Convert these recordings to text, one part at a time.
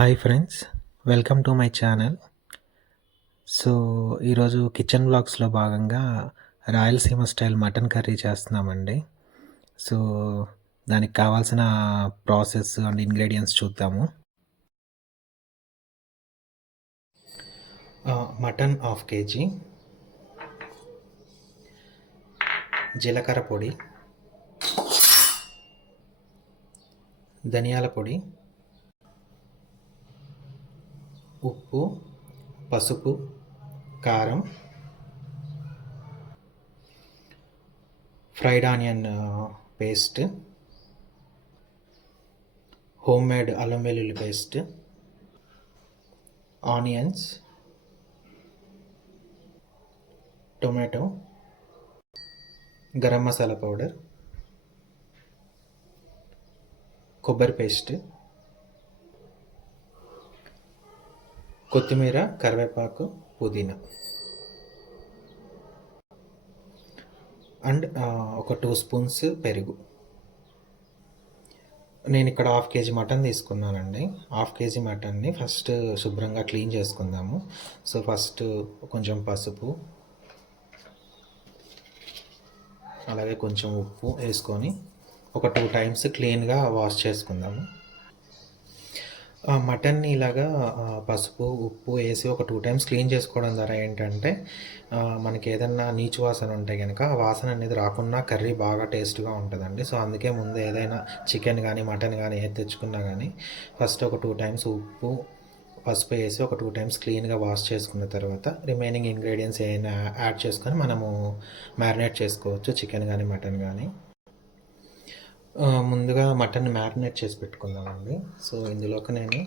Hi friends, welcome to my channel. So, ఈరోజు kitchen వ్లాగ్స్లో భాగంగా రాయలసీమ స్టైల్ మటన్ కర్రీ చేస్తున్నామండి. సో, దానికి కావాల్సిన ప్రాసెస్ అండ్ ఇంగ్రీడియంట్స్ చూద్దాము. మటన్ హాఫ్ కేజీ, జీలకర్ర పొడి, ధనియాల పొడి, ఉప్పు, పసుపు, కారం, fried onion paste, home made అల్లం వెల్లుల్లి paste, onions, tomato, garam masala powder, కొబ్బరి పేస్ట్, కొత్తిమీర, కరివేపాకు, పుదీనా అండ్ ఒక 2 స్పూన్స్ పెరుగు. నేను ఇక్కడ హాఫ్ కేజీ మటన్ తీసుకున్నానండి. హాఫ్ కేజీ మటన్ని ఫస్ట్ శుభ్రంగా క్లీన్ చేసుకుందాము. సో ఫస్ట్ కొంచెం పసుపు, అలాగే కొంచెం ఉప్పు వేసుకొని ఒక 2 టైమ్స్ క్లీన్గా వాష్ చేసుకుందాము. మటన్ని ఇలాగా పసుపు, ఉప్పు వేసి ఒక 2 టైమ్స్ క్లీన్ చేసుకోవడం ద్వారా ఏంటంటే మనకి ఏదన్నా నీచు వాసన ఉంటే కనుక ఆ వాసన అనేది రాకుండా కర్రీ బాగా టేస్ట్గా ఉంటుందండి. సో అందుకే ముందు ఏదైనా చికెన్ కానీ మటన్ కానీ ఏది తెచ్చుకున్నా కానీ ఫస్ట్ ఒక 2 టైమ్స్ ఉప్పు, పసుపు వేసి ఒక 2 టైమ్స్ క్లీన్గా వాష్ చేసుకున్న తర్వాత రిమైనింగ్ ఇంగ్రీడియంట్స్ ఏమైనా యాడ్ చేసుకొని మనము మ్యారినేట్ చేసుకోవచ్చు, చికెన్ కానీ మటన్ కానీ. ముందుగా మటన్ మ్యారినేట్ చేసి పెట్టుకుందామండి. సో ఇందులోకి నేను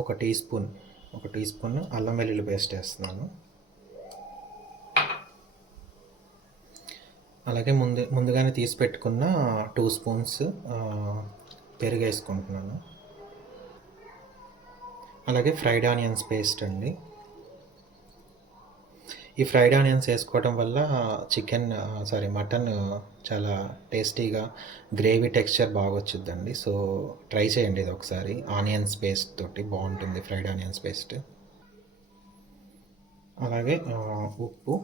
ఒక టీ స్పూన్ అల్లం వెల్లుల్లి పేస్ట్ వేస్తున్నాను. అలాగే ముందుగానే తీసి పెట్టుకున్న 2 స్పూన్స్ పెరుగు వేసుకుంటున్నాను. అలాగే ఫ్రైడ్ ఆనియన్స్ పేస్ట్ అండి. ఈ ఫ్రైడ్ ఆనియన్స్ వేసుకోవడం వల్ల మటన్ చాలా టేస్టీగా గ్రేవీ టెక్స్చర్ బాగా వచ్చిద్దండి. సో ట్రై చేయండి ఇది ఒకసారి. ఆనియన్స్ పేస్ట్ తోటి బాగుంటుంది ఫ్రైడ్ ఆనియన్స్ పేస్ట్. అలాగే ఉప్పు,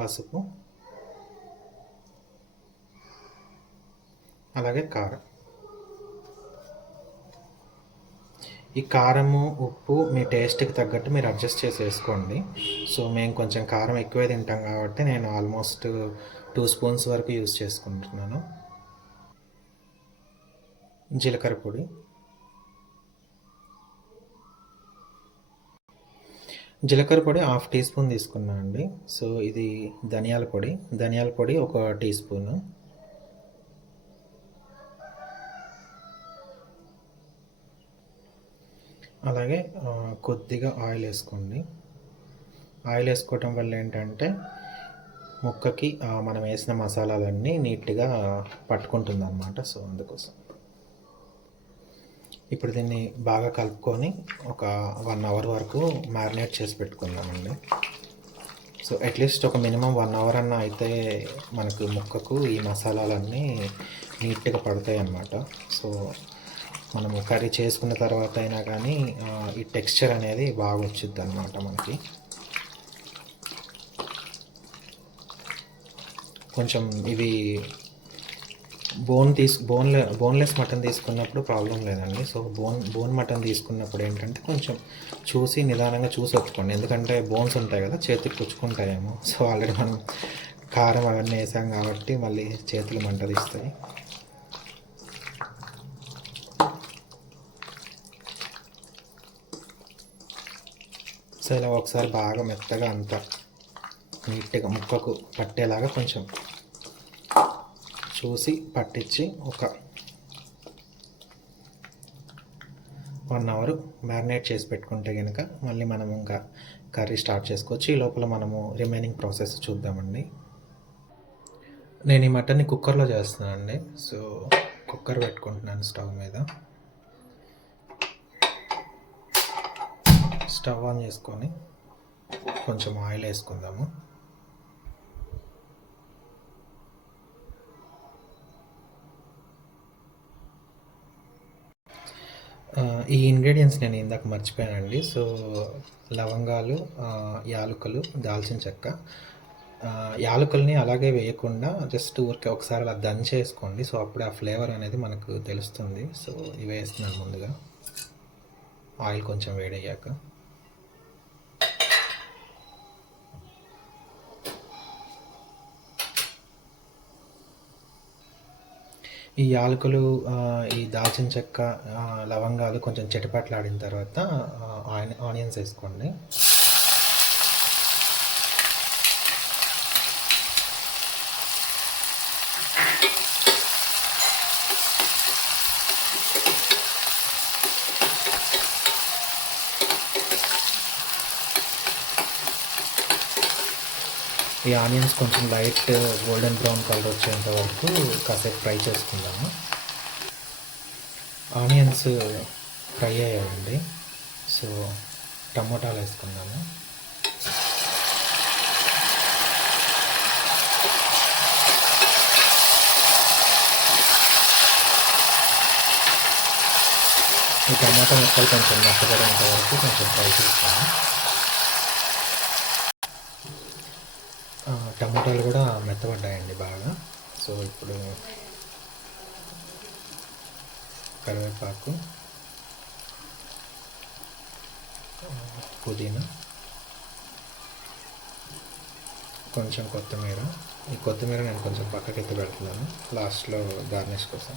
పసుపు, అలాగే కారం. ఈ కారము, ఉప్పు మీ టేస్ట్కి తగ్గట్టు మీరు అడ్జస్ట్ చేసి వేసుకోండి. సో మేము కొంచెం కారం ఎక్కువే తింటాం కాబట్టి నేను ఆల్మోస్ట్ 2 స్పూన్స్ వరకు యూస్ చేసుకుంటున్నాను. జీలకర్ర పొడి, హాఫ్ టీ స్పూన్ తీసుకున్నాను అండి. సో ఇది ధనియాల పొడి ఒక టీ స్పూను. అలాగే కొద్దిగా ఆయిల్ వేసుకోండి. ఆయిల్ వేసుకోవటం వల్ల ఏంటంటే ముక్కకి మనం వేసిన మసాలాలన్నీ నీట్గా పట్టుకుంటుంది అన్నమాట. సో అందుకోసం ఇప్పుడు దీన్ని బాగా కలుపుకొని ఒక 1 అవర్ వరకు మ్యారినేట్ చేసి పెట్టుకుందామండి. సో అట్లీస్ట్ ఒక మినిమం 1 అవర్ అన్న అయితే మనకు ముక్కకు ఈ మసాలాలన్నీ నీట్గా పడతాయి అన్నమాట. సో మనము కర్రీ చేసుకున్న తర్వాత అయినా కానీ ఈ టెక్స్చర్ అనేది బాగా వచ్చింది అన్నమాట మనకి. కొంచెం ఇవి బోన్లెస్ మటన్ తీసుకున్నప్పుడు ప్రాబ్లం లేదండి. సో బోన్ మటన్ తీసుకున్నప్పుడు ఏంటంటే కొంచెం చూసి నిదానంగా చూసి ఒప్పుకోండి. ఎందుకంటే బోన్స్ ఉంటాయి కదా, చేతికి పుచ్చుకుంటాయేమో. సో ఆల్రెడీ మనం కారం అవన్నీ వేసాం కాబట్టి మళ్ళీ చేతికి మంట తీస్తాయి. సో ఇలా ఒకసారి బాగా మెత్తగా అంతా నీట్గా ముక్కకు పట్టేలాగా కొంచెం చూసి పట్టించి ఒక 1 అవర్ మ్యారినేట్ చేసి పెట్టుకుంటే కనుక మళ్ళీ మనం ఇంకా కర్రీ స్టార్ట్ చేసుకోవచ్చు. ఈ లోపల మనము రిమైనింగ్ ప్రాసెస్ చూద్దామండి. నేను ఈ మటన్ని కుక్కర్లో చేస్తున్నానండి. సో కుక్కర్ పెట్టుకుంటున్నాను స్టవ్ మీద. స్టవ్ ఆన్ చేసుకొని కొంచెం ఆయిల్ వేసుకుందాము. ఈ ఇంగ్రీడియెంట్స్ నేను ఇందాక మర్చిపోయానండి. సో, లవంగాలు, యాలుకలు, దాల్చిన చెక్క. యాలకుల్ని అలాగే వేయకుండా జస్ట్ ఊరికే ఒకసారి అలా దంచేసుకోండి. సో, అప్పుడే ఆ ఫ్లేవర్ అనేది మనకు తెలుస్తుంది. సో, ఇవి వేస్తున్నాను ముందుగా. ఆయిల్ కొంచెం వేడయ్యాక. ఈ యాలకులు, ఈ దాల్చిన చెక్క, లవంగాలు కొంచెం చిటపటలాడిన తర్వాత ఆనియన్స్ వేసుకోండి. ఈ ఆనియన్స్ కొంచెం లైట్ గోల్డెన్ బ్రౌన్ కలర్ వచ్చేంత వరకు కాసేపు ఫ్రై చేసుకుందాము. ఆనియన్స్ ఫ్రై అయ్యాయండి. సో, టమోటాలు వేసుకుందాము. ఈ టమాటా ముక్కలు కొంచెం మెత్తబడేంత వరకు కొంచెం ఫ్రై చేసుకోండి. టమాటాలు కూడా మెత్తబడ్డాయండి బాగా. సో, ఇప్పుడు కరివేపాకు, పుదీనా, కొంచెం కొత్తిమీర. ఈ కొత్తిమీర నేను కొంచెం పక్కకి ఎత్తి పెడుతున్నాను లాస్ట్లో గార్నిష్ కోసం.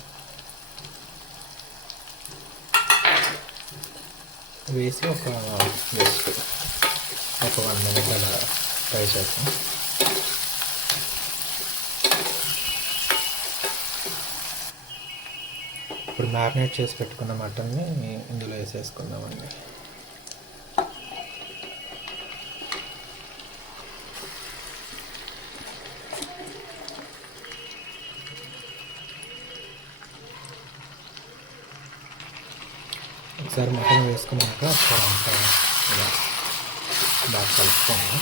వేసి ఒక 1 మినిట్ అలా ఫ్రై చేస్తాం. ఇప్పుడు మ్యారినేట్ చేసి పెట్టుకున్న మటన్ని ఇందులో వేసేసుకుందామండి. ఒకసారి మటన్ వేసుకున్నాక ఒకసారి అంతా ఇలా బాగా కలుపుకోండి.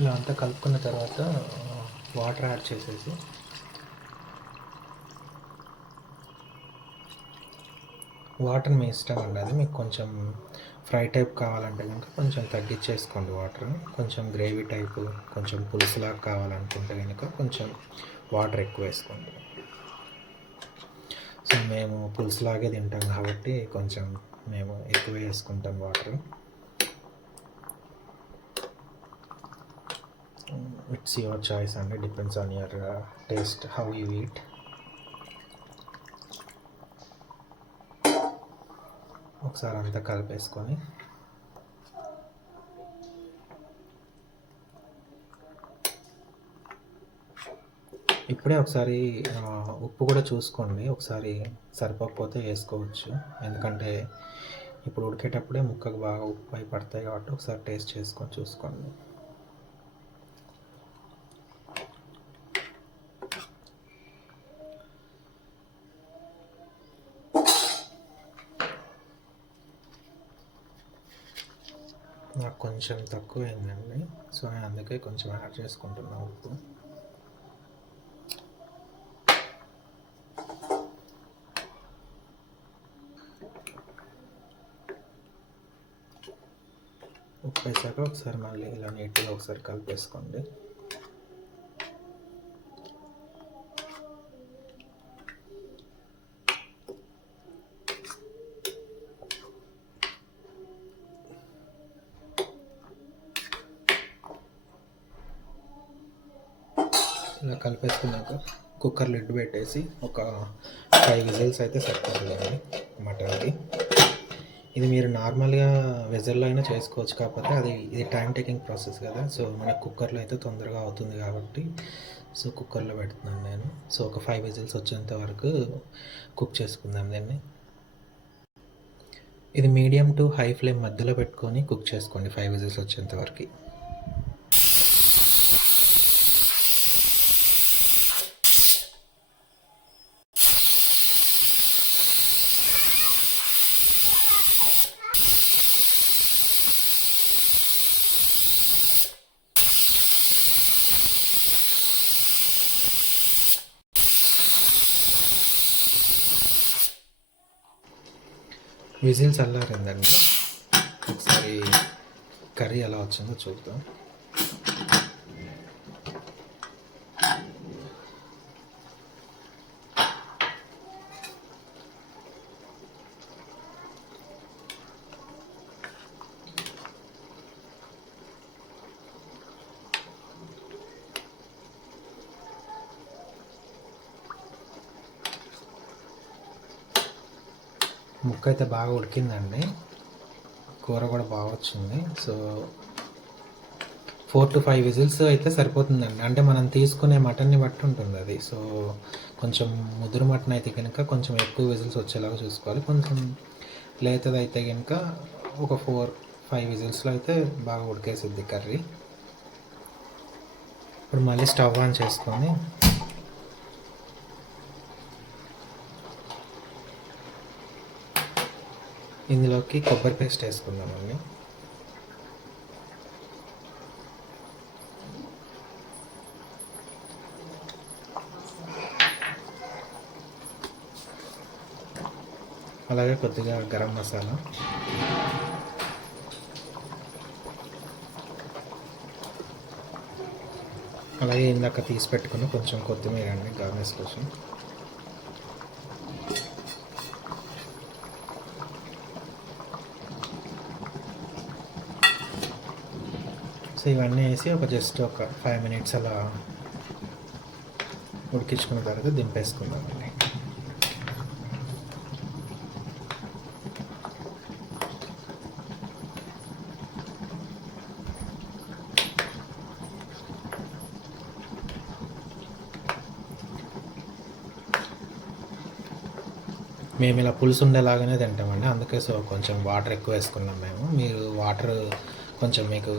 ఇలా అంతా కలుపుకున్న తర్వాత వాటర్ యాడ్ చేసేసి వాటర్ మీ ఇష్టం అండి. అది మీకు కొంచెం ఫ్రై టైప్ కావాలంటే కనుక కొంచెం తగ్గించేసుకోండి వాటర్. కొంచెం గ్రేవీ టైపు, కొంచెం పులుసులాగా కావాలనుకుంటే కనుక కొంచెం వాటర్ ఎక్కువ వేసుకోండి. సో, మేము పులుసులాగే తింటాం కాబట్టి కొంచెం మేము ఎక్కువ వేసుకుంటాం వాటర్. ఇట్స్ యువర్ చాయిస్ అండి, depends on your taste, how you eat. ఒకసారి అంతా కలిపేసుకొని ఇప్పుడే ఒకసారి ఉప్పు కూడా చూసుకోండి. ఒకసారి సరిపోకపోతే వేసుకోవచ్చు. ఎందుకంటే ఇప్పుడు ఉడికేటప్పుడే ముక్కకు బాగా ఉప్పు అయి పడతాయి కాబట్టి ఒకసారి టేస్ట్ చేసుకొని చూసుకోండి. నాకు కొంచెం తక్కువ అయిందండి. సో, నేను అందుకే కొంచెం యాడ్ చేసుకుంటున్నాను ఉప్పు. ఉప్పు వేసాక ఒకసారి మళ్ళీ ఇలా నీట్గా ఒకసారి కలిపేసుకోండి. ఇలా కలిపేసుకున్నాక కుక్కర్ లిడ్ పెట్టేసి ఒక 5 విజిల్స్ అయితే సరిపోతుందండి మటన్కి. ఇది మీరు నార్మల్గా వెజల్లో అయినా చేసుకోవచ్చు. కాకపోతే ఇది టైం టేకింగ్ ప్రాసెస్ కదా. సో, మన కుక్కర్లో అయితే తొందరగా అవుతుంది కాబట్టి సో, కుక్కర్లో పెడుతున్నాను నేను. సో, ఒక 5 విజిల్స్ వచ్చేంత వరకు కుక్ చేసుకుందాం దీన్ని. ఇది మీడియం టు హై ఫ్లేమ్ మధ్యలో పెట్టుకొని కుక్ చేసుకోండి 5 విజిల్స్ వచ్చేంత వరకు. విజిల్ చల్లారిందండి. ఒకసారి కర్రీ ఎలా వచ్చిందో చూద్దాం. ముక్క అయితే బాగా ఉడికిందండి. కూర కూడా బాగా వచ్చింది. సో 4 to 5 విజిల్స్ అయితే సరిపోతుందండి. అంటే మనం తీసుకునే మటన్ని బట్టి ఉంటుంది అది. సో కొంచెం ముదురు మటన్ అయితే కనుక కొంచెం ఎక్కువ విజిల్స్ వచ్చేలాగా చూసుకోవాలి. కొంచెం లేతది అయితే కనుక ఒక 4-5 విజిల్స్లో అయితే బాగా ఉడికేసిద్ది కర్రీ. ఇప్పుడు మళ్ళీ స్టవ్ ఆన్ చేసుకొని ఇందులోకి కొబ్బరి పేస్ట్ వేసుకుందామండి. అలాగే కొద్దిగా గరం మసాలా, అలాగే ఇందాక తీసి పెట్టుకుని కొంచెం కొత్తిమీర అండి గార్నిష్ కోసం. సో ఇవన్నీ వేసి జస్ట్ ఒక 5 minutes అలా ఉడికించుకున్న తర్వాత దింపేసుకుందామండి. మేము ఇలా పులుసు ఉండేలాగానే తింటామండి, అందుకే సో కొంచెం వాటర్ ఎక్కువ వేసుకున్నాం మేము. మీరు వాటర్ కొంచెం మీకు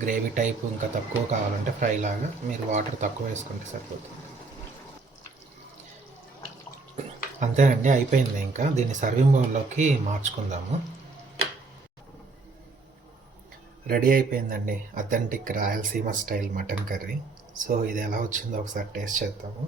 గ్రేవీ టైప్ ఇంకా తక్కువ కావాలంటే ఫ్రై లాగా మీరు వాటర్ తక్కువ వేసుకుంటే సరిపోతుంది. అంతేనండి, అయిపోయింది. ఇంకా దీన్ని సర్వింగ్ బౌల్లోకి మార్చుకుందాము. రెడీ అయిపోయిందండి authentic Rayalaseema style mutton curry. So ఇది ఎలా వచ్చిందో ఒకసారి టేస్ట్ చేద్దాము.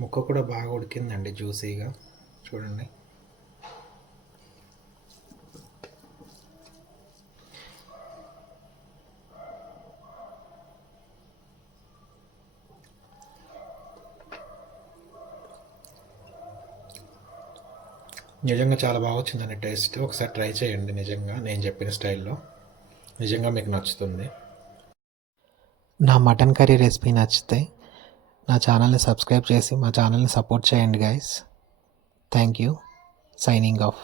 ముక్క కూడా బాగా ఉడికిందండి, జ్యూసీగా చూడండి. నిజంగా చాలా బాగా వచ్చిందండి టేస్ట్. ఒకసారి ట్రై చేయండి, నిజంగా నేను చెప్పిన స్టైల్లో నిజంగా మీకు నచ్చుతుంది. నా మటన్ కర్రీ రెసిపీ నచ్చితే నా ఛానల్ని సబ్స్క్రైబ్ చేసి మా ఛానల్ని సపోర్ట్ చేయండి guys. Thank you. Signing off.